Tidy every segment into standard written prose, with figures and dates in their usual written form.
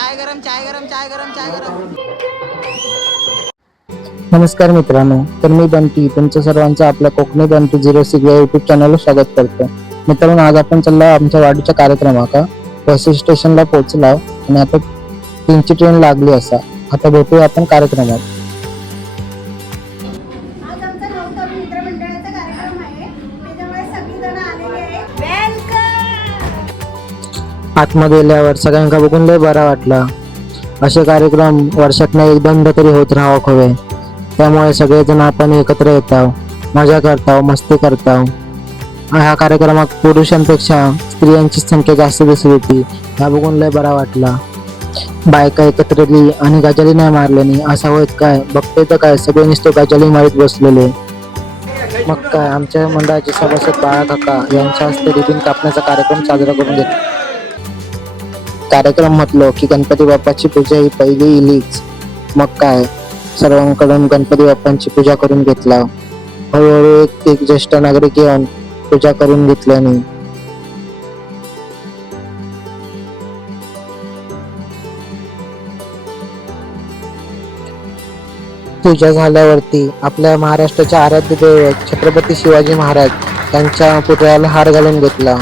चाय गरम चाय गरम चाय गरम चाय गरम. नमस्कार मित्रांनो, तर मी बंटी तुमचं सर्वांचं आपल्या कोकणी बंटी 06 या युट्यूब चॅनलवर स्वागत करतो. मित्रांनो, आज आपण चाललो आमच्या वाढीच्या कार्यक्रमाका. बस स्टेशनला पोहोचला आणि आता 3ची ट्रेन लागली असा. आता भेटूया आपण कार्यक्रमात. आज आमचा नवता मित्रमंडळाचा कार्यक्रम आहे, त्याच्यामुळे सगळीजण आलेली आहेत. वेलकम. आतमध्ये गेल्यावर सगळ्यांका बघून लय बरा वाटला. असे कार्यक्रम वर्षातनं एकदा तरी होत राहावं हवे. त्यामुळे सगळेजण आपण एकत्र येतो, मजा करतो, मस्ती करतो. ह्या कार्यक्रमात पुरुषांपेक्षा स्त्रियांची संख्या जास्त दिसत होती. ह्या बघून लय बरा वाटला. बायका एकत्रली आणि गजाली नाही मारल्यानी असा होत काय? बघते तर काय, सगळे नुसते गजाली मारीत बसलेले. मग काय, आमच्या मंडळाचे सभासद बाळा काका यांच्या हस्ते रिबीन कापण्याचा कार्यक्रम साजरा करून घेतला. कार्यक्रम म्हटलो की गणपती बाप्पाची पूजा ही पहिली इलीच. मग काय, सर्वांकडून गणपती बाप्पांची पूजा करून घेतला. हळूहळू एक ज्येष्ठ नागरिक येऊन पूजा करून घेतल्याने पूजा झाल्यावरती आपल्या महाराष्ट्राचे आराध्य दैवत छत्रपती शिवाजी महाराज यांच्या पुतळ्याला हार घालून घेतला.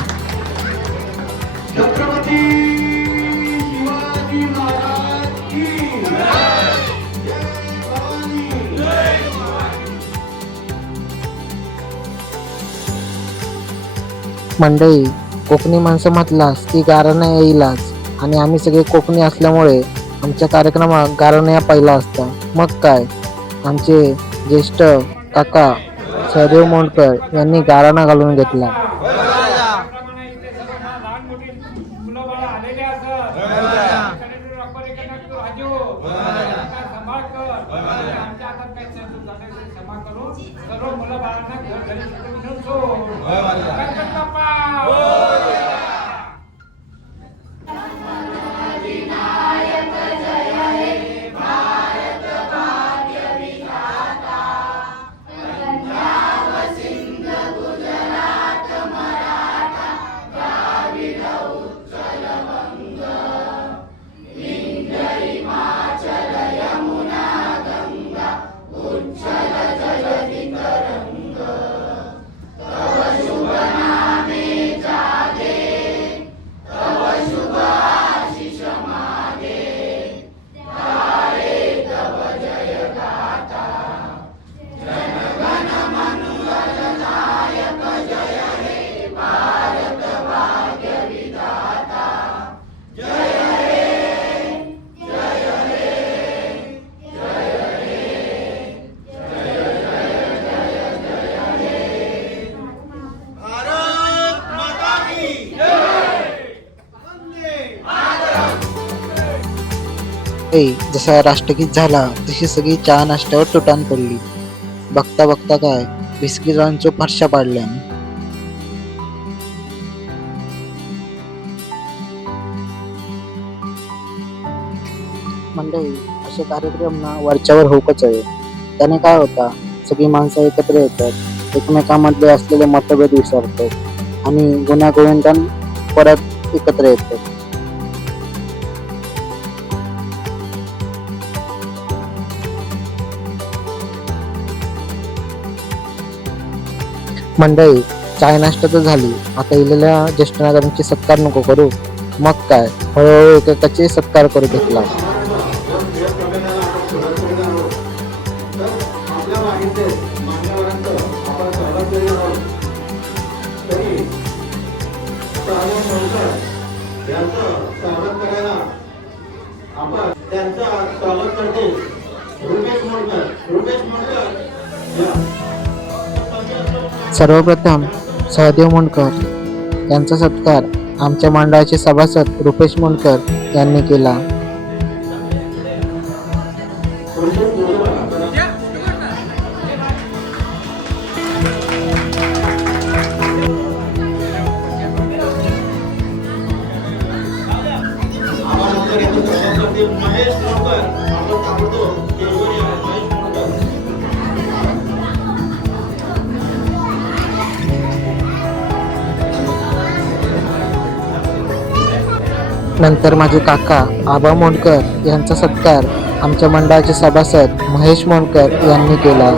मंडळी, कोकणी माणसं म्हटलास की गारणं येईलाच. आणि आम्ही सगळे कोकणी असल्यामुळे आमच्या कार्यक्रमात गारणं या पहिला असता. मग काय, आमचे ज्येष्ठ काका सहदेव मोंडकर यांनी गारणं घालून घेतला. जसा राष्ट्रगीत झाला तशी सगळी चहा नाश्त्यावर तुटान पडली. बघता बघता काय, बिस्किटांचो फरशा पाडल्या. मंडळी, असे कार्यक्रम ना वरच्यावर होकच हवे. त्याने काय होता, सगळी माणसं एकत्र येतात, एकमेकांमधले असलेले मतभेद विसरतात आणि गुण्यागोविंदान परत एकत्र येतात. मंडळी, चाय नाश्ता तर झाली. आता इलेल्या ज्येष्ठ नागरिकांची सत्कार नको करू? मग काय, हळूहळू एकेकाचे सत्कार करू घेतला. सर्वप्रथम सहदेव मोंडकर यांचा सत्कार आमच्या मंडळाचे सभासद रुपेश मोंडकर यांनी केला. नंतर माझे काका आबा मोंडकर यांचा सत्कार आमच्या मंडळाचे सभासद महेश मोंडकर यांनी केला.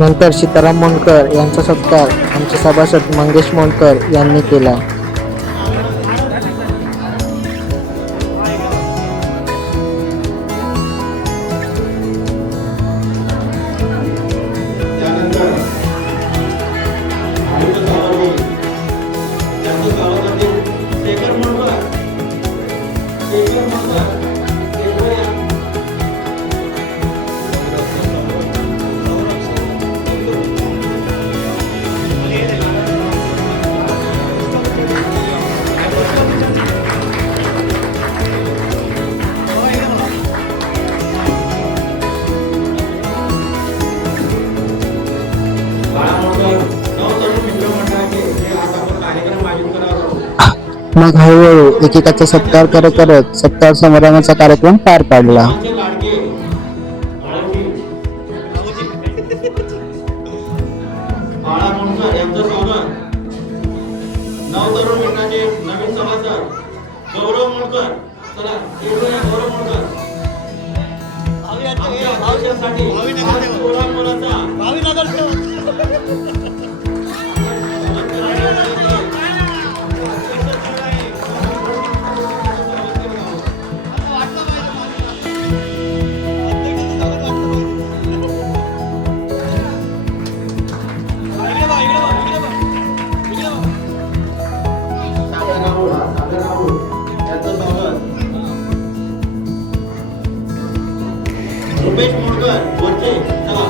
नंतर सीताराम मोंडकर यांचा सत्कार आमचे सभासद मंगेश मोंडकर यांनी केला. मग हळूहळू एकेकाचा सत्कार करत करत सत्कार समारंभाचा कार्यक्रम पार पाडला. रुपेश मोंडकर वरचे चला.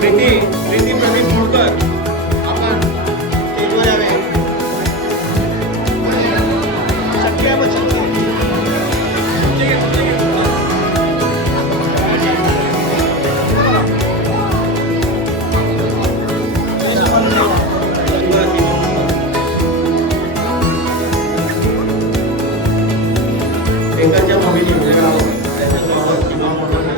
प्रीती प्रदीप मोडकर आपण स्टेजवर यावे. एकाच्या भूमीने त्याचं स्वागत किंवा मोठं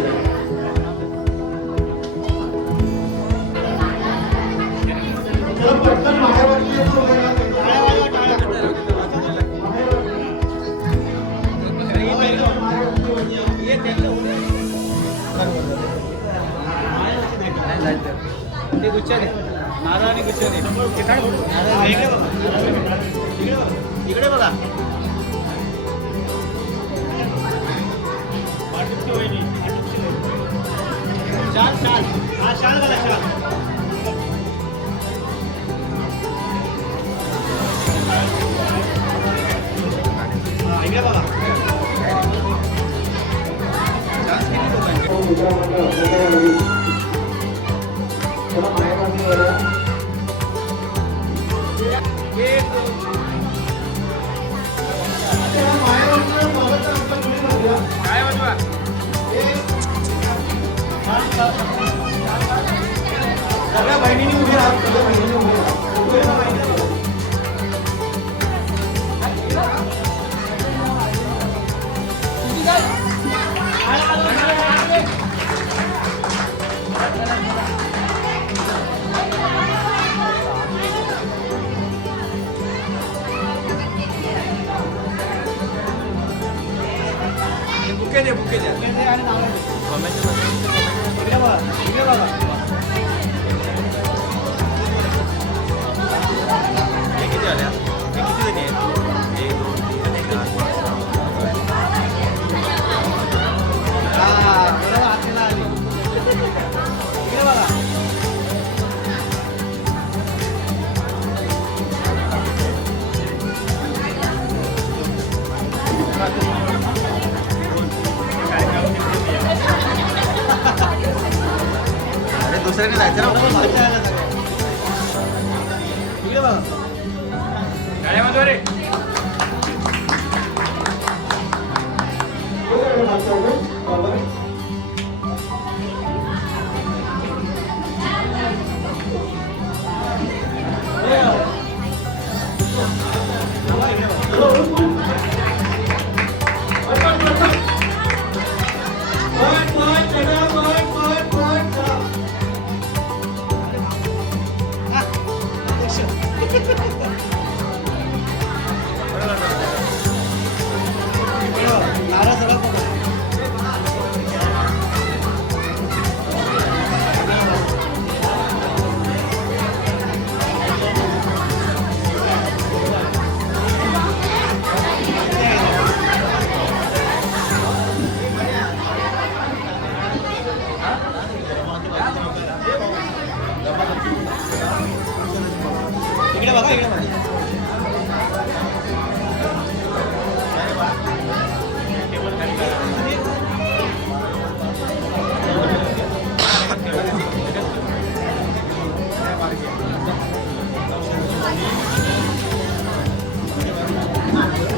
इकडे बघा. शाल शाल हा शाल घाला शाल. इकडे बघा. सगळ्या बहिणींनी उभी राहा. सगळ्या बहिणींनी उभी राहा. बुके दे बुके द्या हे किती आल्या हे किती जणी आहेत 1 2 3 4 5 अरे दुसऱ्याने जायचं ना गाड्यामध्ये रे इकडे बघा इकडे बघा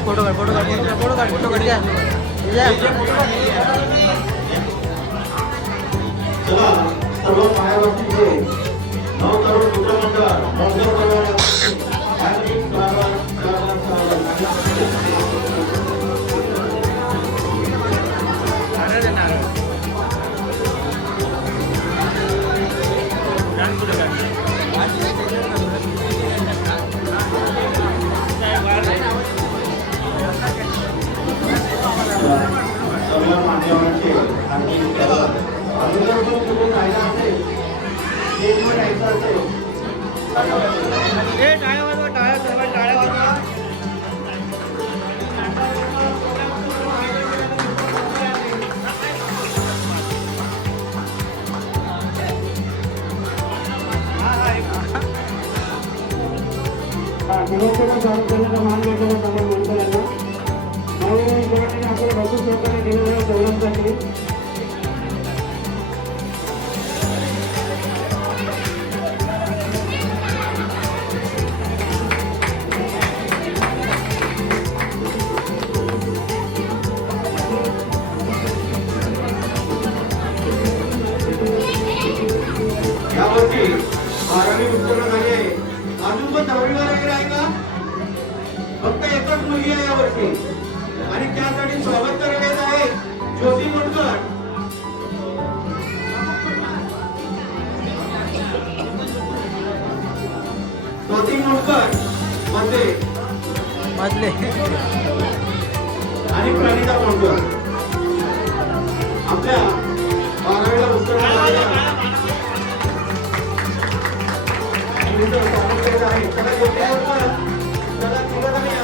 फोटो काढ फोटो काढ फोटो काढ फोटो काढ चला सर्व मायावतीचे 9 करोड मित्रमंडळ मोठ्या प्रमाणात हार्दिक सगळ्या मान्यवरांचे हार्दिक स्वागत कुठे राहिला असेल स्टेजवर यायचं असेल टाळ्या वाजवा टाळ्या सर्व टाळ्या वाजवा दिवसभर चालू करण्याचा मान मिळतो समोर मंडळांना नवीन गटाने आपण भरपूर सहकार्य केलेलं आहे दौलतसाठी यावर्षी 12वी उत्तीर्ण झाली आहे अजून पण 10वी वगैरे आहे का फक्त एकच मुलगी आहे यावर्षी आणि त्यासाठी स्वागत करण्यात आहे ज्योती मोडकर ज्योती मोडकर मधले आणि प्रणिता मोडकर आपल्या 12वीला उत्तीर्ण झालेल्या स्वागत करत आहे चला ज्योती मोडकर चला तिघं या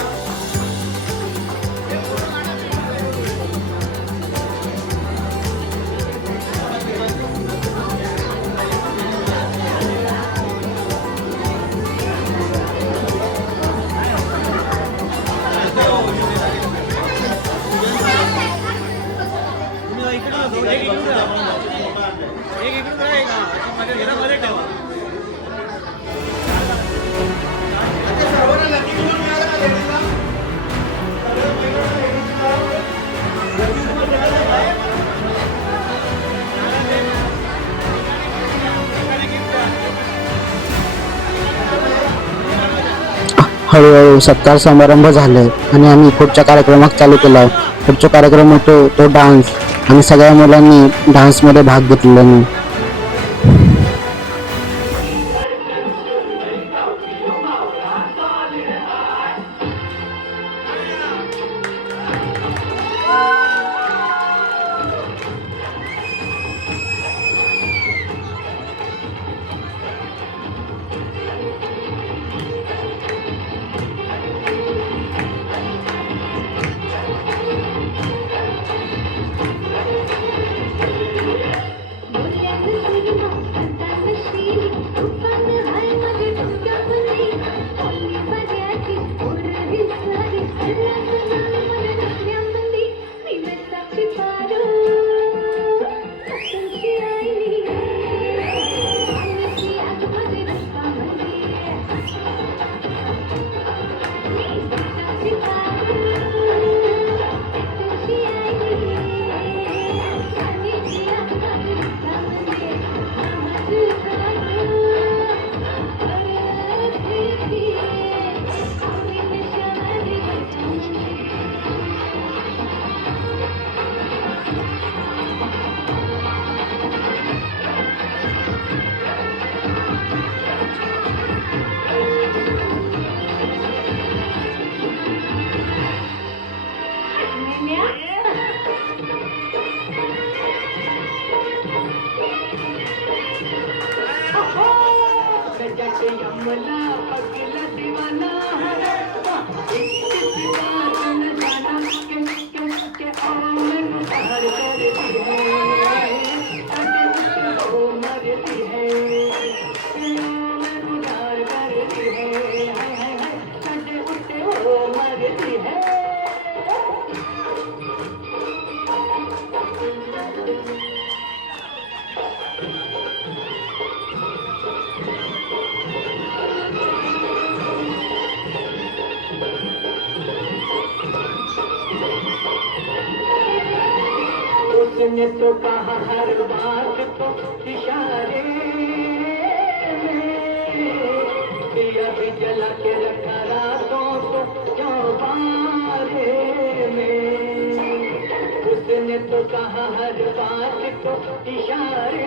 हळूहळू सत्कार समारंभ झाले आणि आम्ही पुढच्या कार्यक्रमात चालू केला. पुढचा कार्यक्रम होतो तो डान्स आणि सगळ्या मुलांनी डान्समध्ये भाग घेतलेला नाही. जमला पगला दीवाना है इश्क बात न जाना के आमन प्यार करती है अरे वो मरती है आमन प्यार करती है हाय हाय हाय अरे उठे वो मरती है उसने तो कहा हर बात को इशारे दिया भी जला के रखा रातों को चौबारे में उसने तो कहा हर बात को इशारे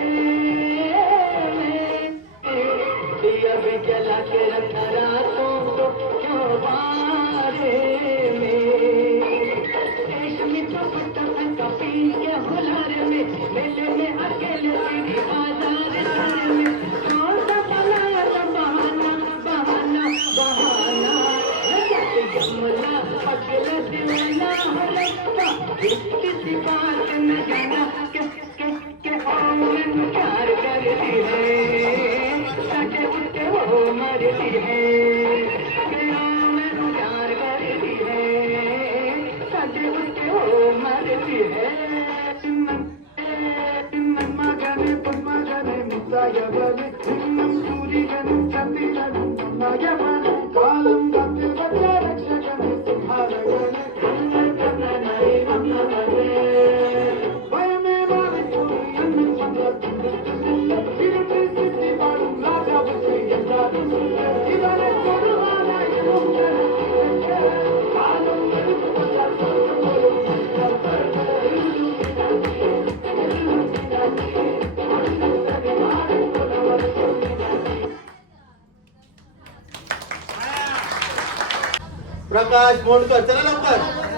में दिया भी जला के रखा रातों को चौबारे में तो पट्टा पी के हुलारे में मेले में अकेले सीधी बाजार में कौन सा बहाना बहाना बहाना बहाना जमला पगला दीवाना हलवा किसी बात न जाना के आमन प्यार करती है सके उठे वो मरती है के आमन प्यार करती है सके उठे वो मरती है मगने मगने मुसायबने सूर्यगने चंद्रगने नायबने कालम गते बच्चा रक्षकने सुभारगने कन्नड़ नाई मगने वयमे मावे चूरियन चंद्र फिर सिद्धि बारू राजा बचे यंदारू इधरे चोरवाला ये कालम गते बच्चा प्रकाश मोंडकर चला लवकर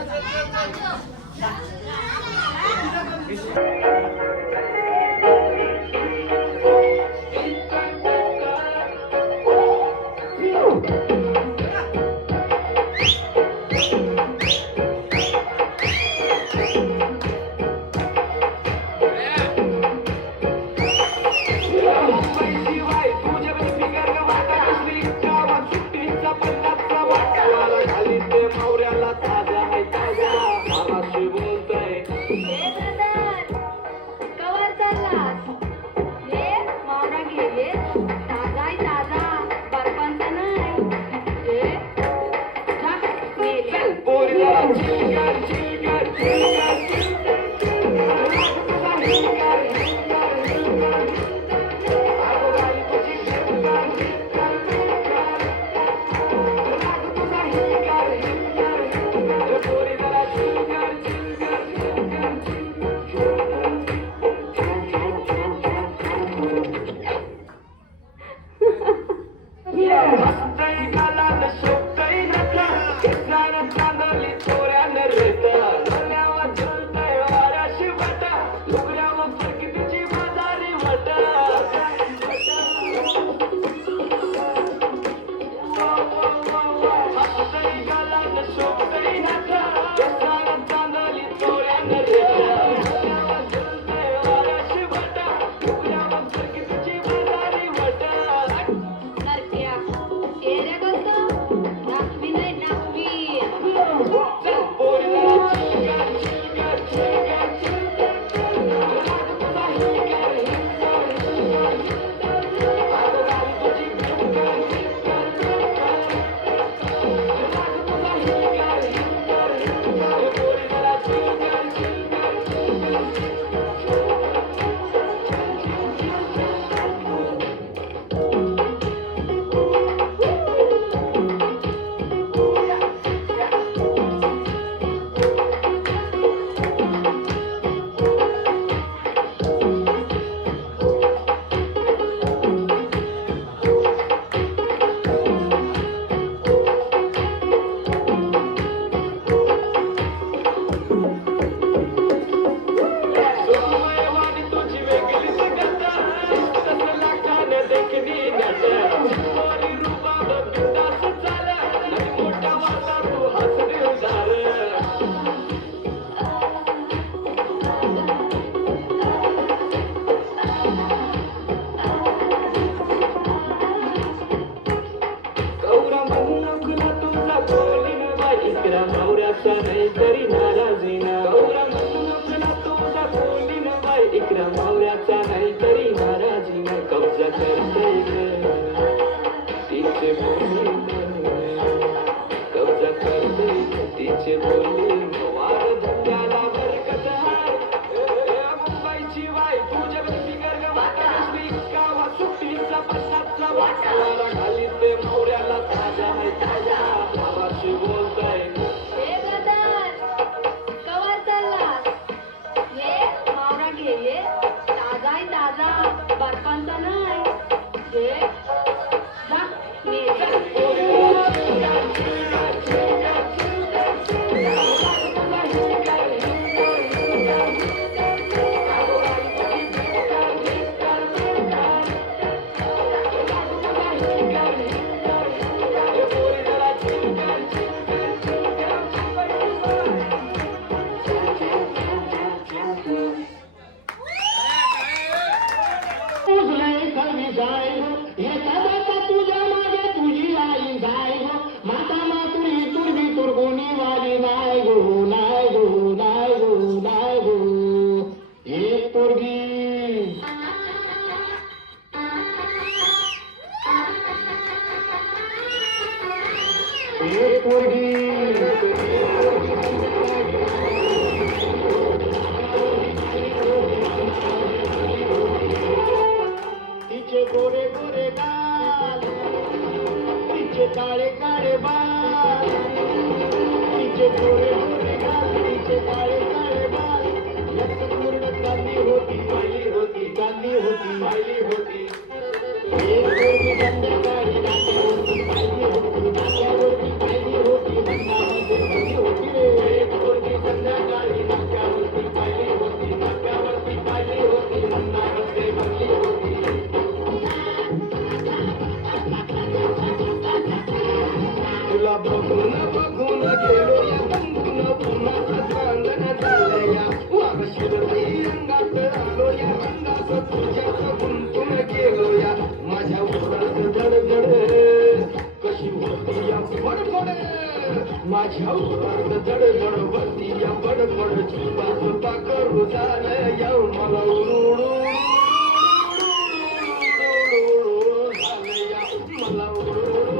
आपल्या मावळ्याचा नाहीतरी महाराजीवर कब्जा करते तिचे बोलणे कब्जा करते तिचे बोलणे वार धंद्याला बरकत मुंबईची बाई तू जगती गर्ग वाटा असली गावा सुट्टीचा पसाचा वाटाला घाली ते मोऱ्याला ताजा नाही ताजा भावाशी बोलताय हे ब्रदर कवर चाललास ये मावरा घे ये ताजा आहे ताजा बर्फांचा नाही घे जा मी तुझ्या मागे तुझी आई जाय गो माता मातुरी तुरबी तुरगुनी वाली नाय गो नाय गो नाय गो नाय गो एक पोरगी एक पोरगी तिचे गोरे गोरे गाल तिचे काळे काळे बाल तिचे गोरे गोरे गाल तिचे काळे काळे बाल लक्ष पूर्ण चांदी होती पाहिली होती चांदी होती पाहिली होती एक पोरगी संध्याकाळी नाट्यावरती पाहिली होती नाट्यावरती पाहिली होती मनामध्ये भरली होती रे एक पोरगी संध्याकाळी नाट्यावरती पाहिली होती नाट्यावरती पाहिली होती मनामध्ये भरली होती तुला बघून बघून गेलो या बंधून पुन्हा चांगलं झालं या वारशिवरी अंगात आलो या रंगात तुझ्यात गुंतून गेलो या माझ्या उरात धडधड कशी होती या फडफड माझ्या उरात धडधड वरती या फडफड झुपा झुपा करू झालं या मला उरुडू झालं या मला उरुडू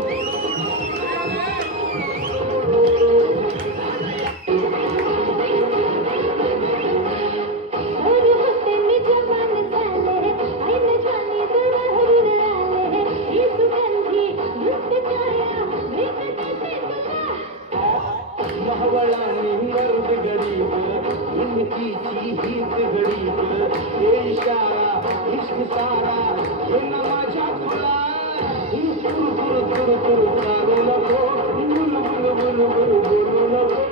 महवळाने मर्द गरीब उनकीची हीच गरीब हे इशारा इश्क सारा हे न माझ्या खुला तुरु तुरु तुरु तुरु चालू नको बुल बुल बुल बुल बोलू नको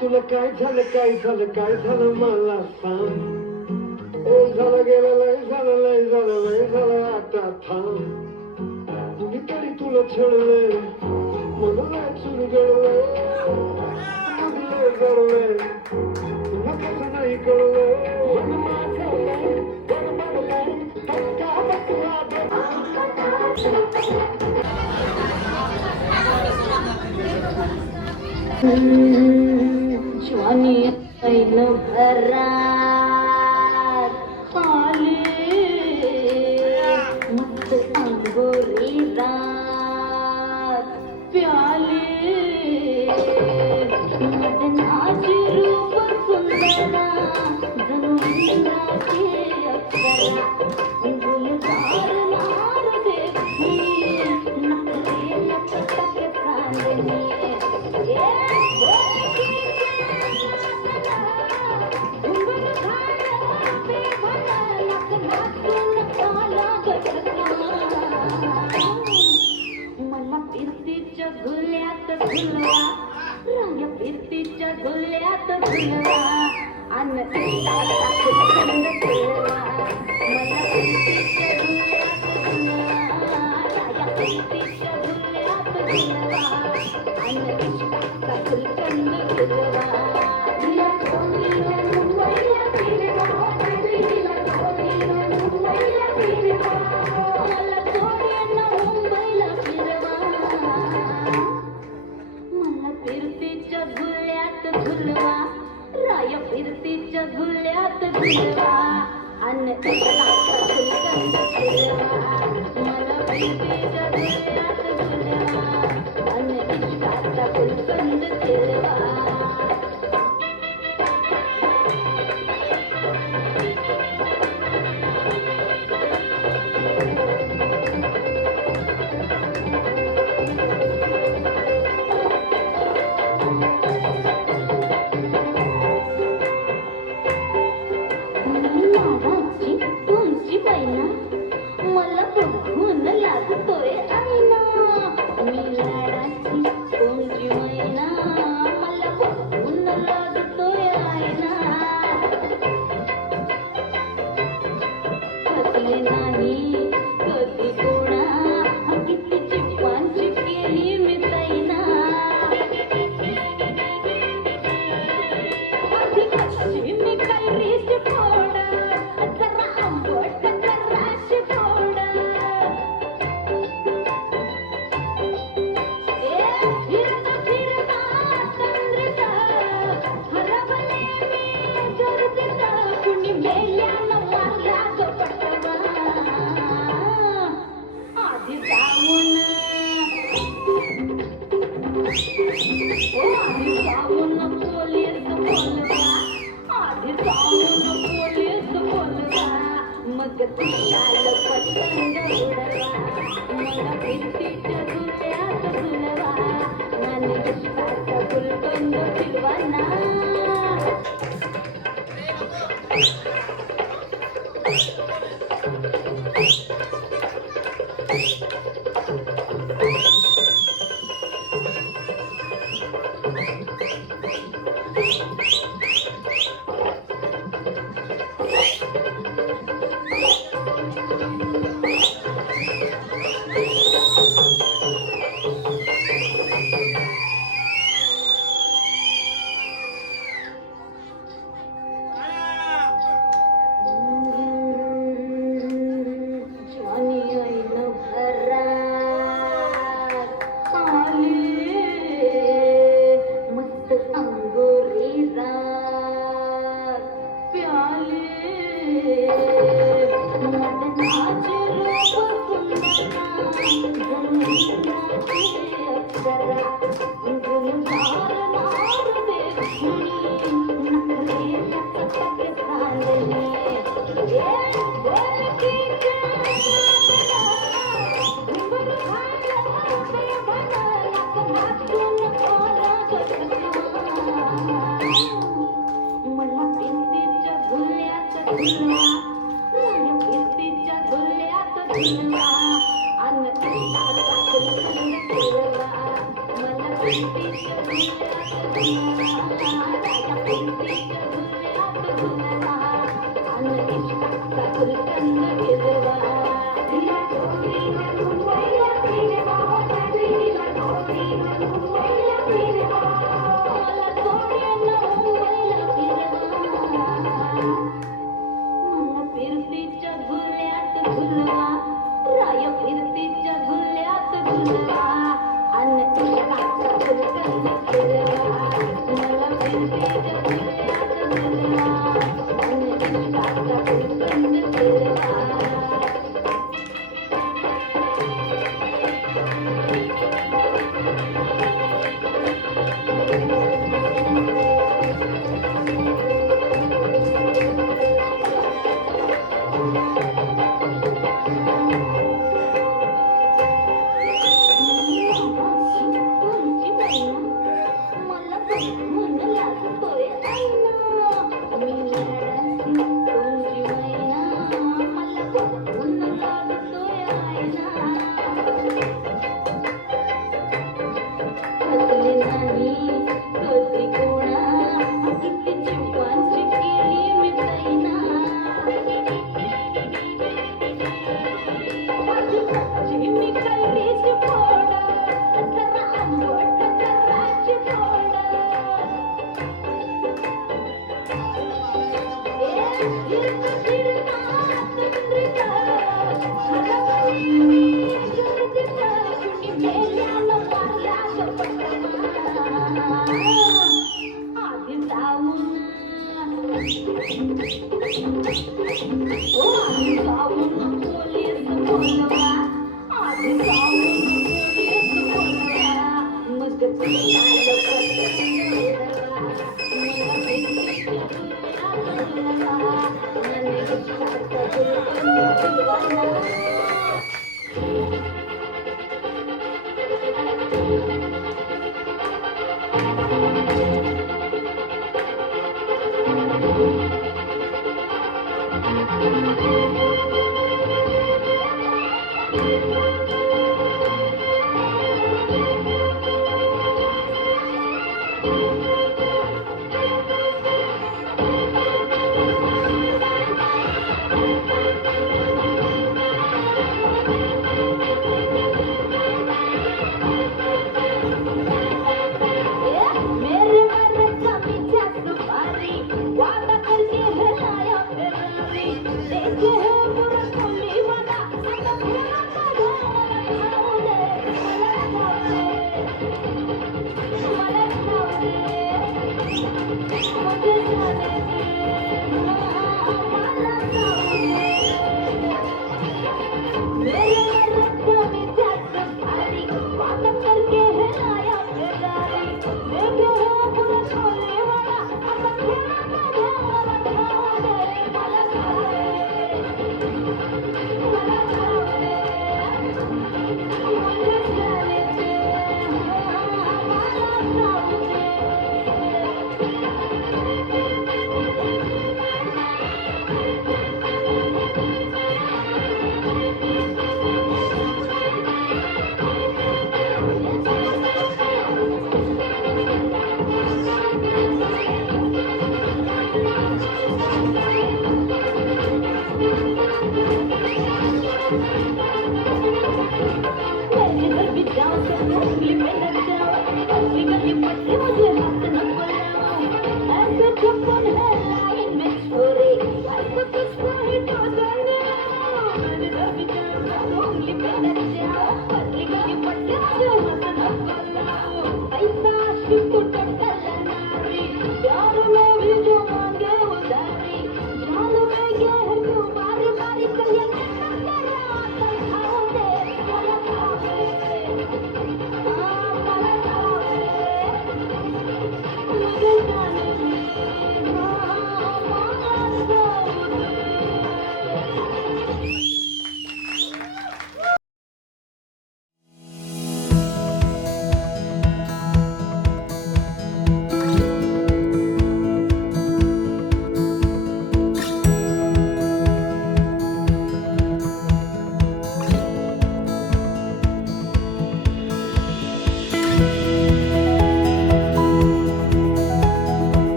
तुला काय झालं काय झालं काय झालं मला सांग ओ झालं गेलं लय झालं लय झालं लय झालं आता थांब कुणीतरी तुला छळलंय म्हणून चुर गळलंय लय गळलंय तुला कसं नाही कळलंय शिवानी ऐन भरात अन्न इष्टाचा फुलकंद फुलवा मला प्रीतीच्या झुल्यात झुलवा अन्न इष्टाचा फुलकंद फुलवा फिरतीच्या झुल्यात झुलवा अन्न इष्टाचा फुलकंद फुलवा मला फिरतीच्या झुल्यात झुलवा अन्न इष्टाचा फुलकंद फुलवा तुमची मैना मला बघून लागतोय आईना मी लाडाची तुमची मैना मला बघून लागतोय आईना फसले नाही कधी कोणा किती चिपांची केली मी तैना आधी कशी मी काय रीच फोड जरा आंबट जराशी फोड फिरता फिरता चंद्रिका हरवले मी गर्दीत कुणी मेल्यानं मारला तो पटवा आधी जाऊन पोलीस बोलवा आधी जाऊन पोलीस बोलवा मग तुझ्याल पतंग उडवा मला फिरतीच्या झुल्यात झुलवा आणि इष्टाचा फुलकंद फिरवा ना किती चिपांची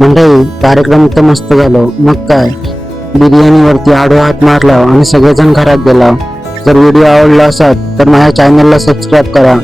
मंडळी, कार्यक्रम तर मस्त झालो. मग काय, बिर्याणीवरती आडवा हात मारला आणि सगळेजण घरात गेला. जर व्हिडिओ आवडला असेल तर माझ्या चॅनलला सबस्क्राईब करा.